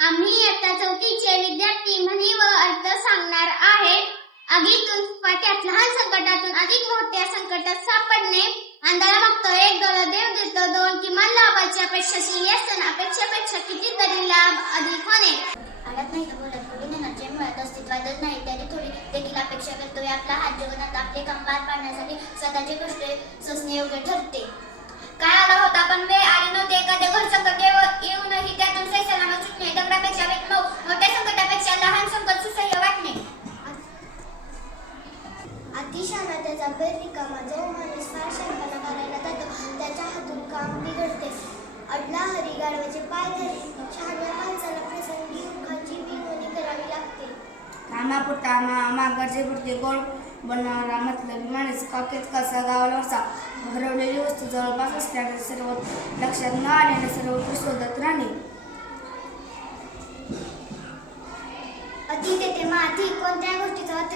आम्ही इयत्ता चौथीचे विद्यार्थी म्हणी व अर्थ सांगणार आहे. आगीतून फाट्यात लहान संकटातून अधिक मोठ्या संकटात सापडणे. अंधारा बघतो एक डोळा देव देतो दोन किमान लाभाच्या पेक्षाशी असताना अपेक्षेपेक्षा कितीतरी लाभ अधिक होणे. आल्यात नाही बोलत? बोलून जे मिळत अस्तित्वातच नाही त्याने थोडी देखील अपेक्षा करतोय. आपला हात जीवनात आपले काम पार पाडण्यासाठी स्वतःचे कष्ट सोसणे योग्य ठरते. काय आला होता पण वेळ आली नव्हते. एखाद्या घर संकट येव- येऊनही त्यातून सैसनामा सुटणे दगडापेक्षा वेग मो- मोठ्या संकटापेक्षा लहान संकट सुसह्य वाटणे. अतिशहाणा त्याचा बैल रिकामा जो माणूस फार शहाणपणा करायला जातो त्याच्या हातून काम बिघडते. अडला हरी गाडवाचे पाय धरे शहाण्या माणसाला प्रसंगी दुःखाची विनवणी करावी लागते. कामापुरता गोड बनवणारा मतलब माणूस काकेत कसा गावाला हरवलेली वस्तू जवळपास असल्याने सर्व लक्षात न आल्याने सर्व शोधत राहणे.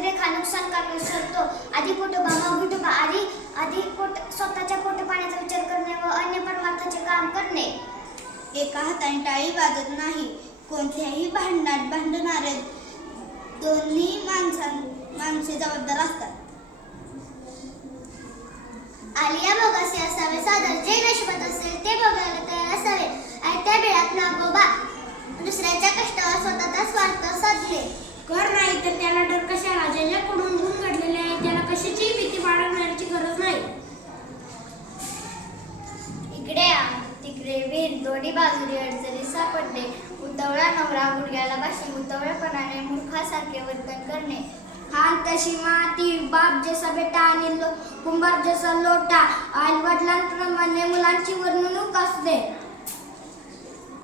गोष्टीचा अतिरेक हा नुकसानकारक ठरतो आधी कुटुंबा मग कुटुंबा आधी आधी पोट स्वतःच्या पोटपाण्याचा विचार करणे व अन्य परमार्थाचे काम करणे. एका हाताने टाळी वाजत नाही. कोणत्याही भांडणात भांडणारे दोन्ही माणसां माणसे जबाबदार असतात. आलिया भोगासे असावे सादर जे नशिबात असेल ते बघायला तयार असावे. आणि त्या वेळात नागोबा दुसऱ्याच्या कष्टावर स्वतःचा स्वार्थ कर नाही तर त्याला डर कशाला? ज्याच्याकडून गुण घडलेले आहे त्याला कशाची भीती बाळगण्याची गरज नाही. इकडे आ, तिकडे वीर दोन्ही बाजूने अडचणी सापडणे उतवळा नवरा मुलग्याला भाषी उतवळपणाने मूर्खासारखे वर्तन करणे. हान तशी माती बाप जसा बेटा आणि लो, कुंभार जसा लोटा आई वडिलांप्रमाणे मुलांची वर्णणूक असते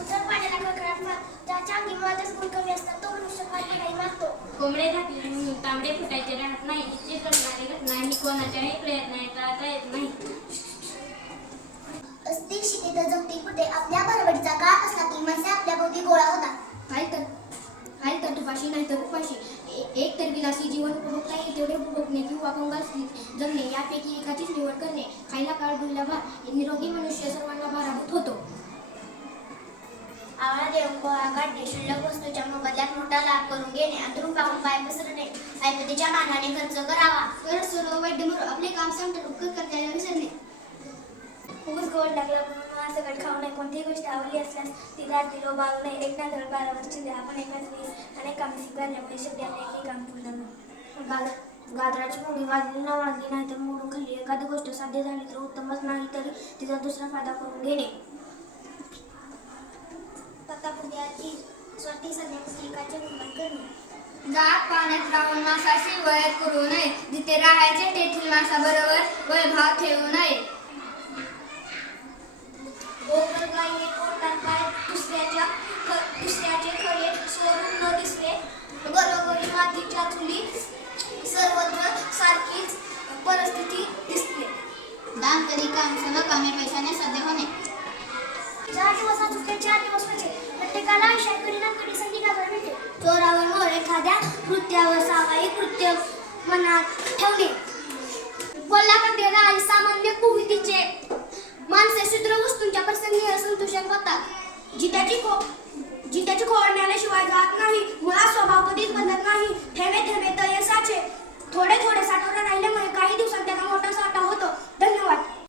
उतर पाण्याला खळखळाट मार ज्याच्या अंगी मुळातच गुण कमी असतात तो मनुष्य फार काही मागतो कोंबडे घातले म्हणून तांबडे फुटायचे राहत नाही. इथे घडणारी घटना ही कोणाच्याही प्रयत्नाने टाळता येत नाही. असती शिके तर जगती कुठे? आपल्या बरोबरीचा काळ असला की माणसे आपल्या भोवती गोळा होता हाय तर हाय तर तुपाशी नाही तर उपाशी. एक तर विलासी जीवन उपभोग नाही तेवढे भोगणे किंवा कंगाल जगणे यापैकी एकाचीच निवड करणे. खायला काळ डुलला भार निरोगी मनुष्य सर्वांना भाराभूत होतो काढणे शिल्लक वस्तूच्या मोबदल्यात मोठा लाभ करून घेणे अंतरून पाहून पाय पसरणे ऐपतीच्या मानाने खर्च करावा तर सर्व वैद्य आपले काम सांगतात उपकर करताना विसरणे ऊस गोड लागला म्हणून मासकट खाऊ नये कोणतीही गोष्ट आवडली असल्यास ती दिलो बाळू नये. एक नादळ बारावर चिंध्या आपण एकाच वेळी अनेक कामे स्वीकारल्यामुळे शेवटी आपले एकही काम पूर्ण गाजर गाजराची मोडी वाजली न वाजली नाही तर मोडून खाली एखादी गोष्ट साध्य झाली तर उत्तमच नाही तरी तिचा दुसरा फायदा करून घेणे. तथापुढे स्वार्थी संन्यासी एकाचे निर्माण करणे. जात पाण्यात राहून मासाशी वय करू नये. जिथे राहायचे तेथील मासाबरोबर वैभाव ठेवू नये. गोगलगायीने पोटात पाय दुसऱ्याच्या दुसऱ्याचे खरे सोडून न दिसले. घरोघरी मातीच्या चुली सर्वत्र सारखीच परिस्थिती दिसते. दान कधी काम सगळं कामे पैशाने कृत्य व सामायिक कृत्य मनात ठेवणे. कोल्हाकडे राज सामान्य कुवतीचे माणसे शूद्र वस्तूंच्या प्रसंगी असंतुषात होतात जित्याची खो जित्याची खोड जात नाही